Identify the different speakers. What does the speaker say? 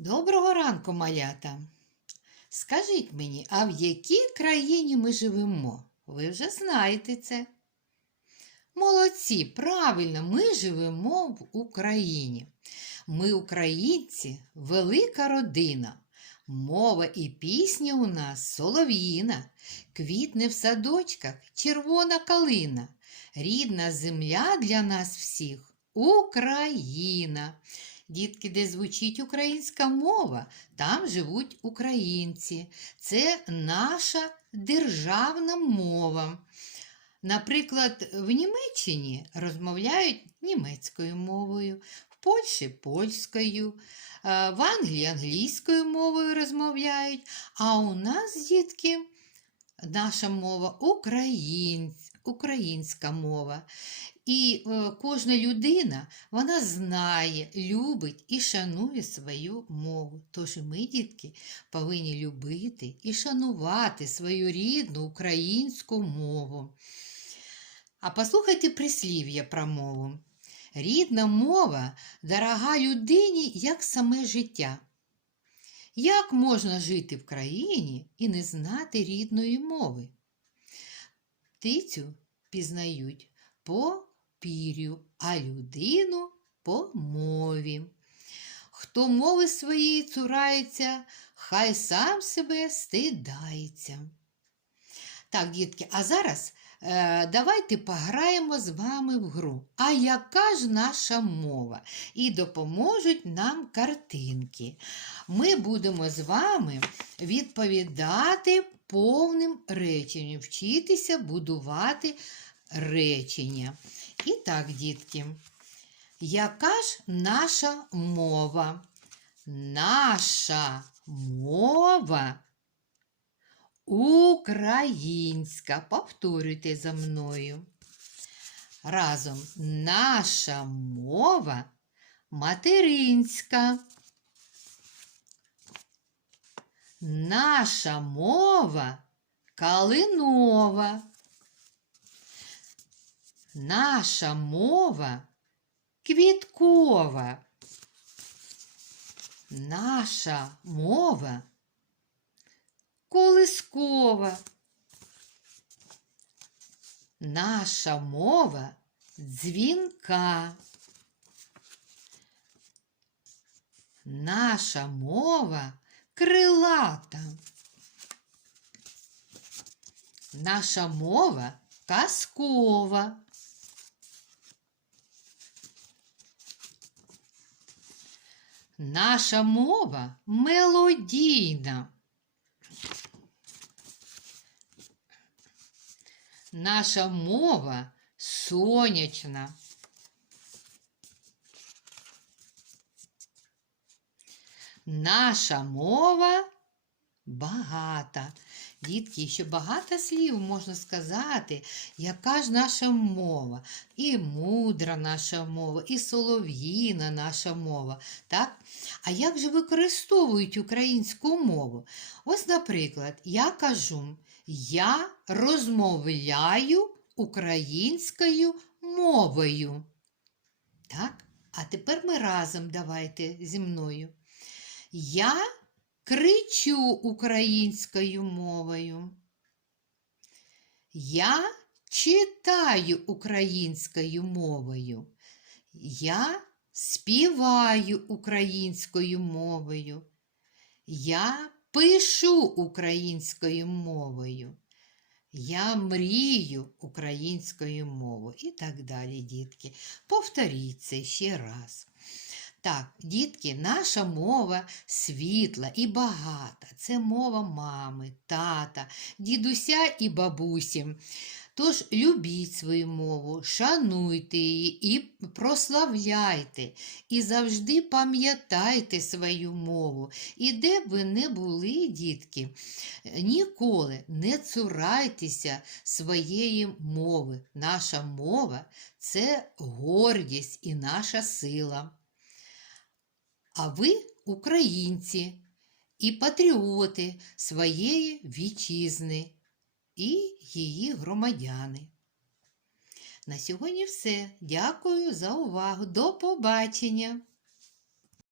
Speaker 1: Доброго ранку, малята. Скажіть мені, а в якій країні ми живемо? Ви вже знаєте це. Молодці, правильно, ми живемо в Україні. Ми, українці, велика родина. Мова і пісня у нас солов'їна, квітне в садочках червона калина. Рідна земля для нас всіх Україна. Дітки, де звучить українська мова, там живуть українці. Це наша державна мова. Наприклад, в Німеччині розмовляють німецькою мовою, в Польщі польською, е, в Англії англійською мовою розмовляють, а у нас, дітки, наша мова українська мова. І е, кожна людина вона знає, любить і шанує свою мову. Тож ми, дітки, повинні любити і шанувати свою рідну українську мову. А послухайте прислів'я про мову. Рідна мова дорога людині, як саме життя. Як можна жити в країні і не знати рідної мови? Птицю пізнають по пір'ю, а людину по мові. Хто мови своєї цурається, хай сам себе стидається. Так, дітки, а зараз е, давайте пограємо з вами в гру. А яка ж наша мова? І допоможуть нам картинки. Ми будемо з вами відповідати повним реченням, вчитися будувати речення. І так, дітки, яка ж наша мова? Наша мова українська. Повторюйте за мною. Разом наша мова материнська. Наша мова калинова. Наша мова квіткова. Наша мова колискова. Наша мова дзвінка. Наша мова крилата. Наша мова казкова. Наша мова мелодійна. Наша мова сонячна. Наша мова багата. Дітки, ще багато слів можна сказати, яка ж наша мова. І мудра наша мова, і солов'їна наша мова. Так? А як же використовують українську мову? Ось, наприклад, я кажу, я розмовляю українською мовою. Так? А тепер ми разом давайте зі мною. Я кричу українською мовою. Я читаю українською мовою. Я співаю українською мовою. Я пишу українською мовою. Я мрію українською мовою і так далі, дітки. Повторіть це ще раз. Так, дітки, наша мова світла і багата. Це мова мами, тата, дідуся і бабусі. Тож любіть свою мову, шануйте її і прославляйте, і завжди пам'ятайте свою мову. І де б ви не були, дітки, ніколи не цурайтеся своєї мови. Наша мова це гордість і наша сила. А ви українці і патріоти своєї вітчизни і її громадяни. На сьогодні все. Дякую за увагу. До побачення!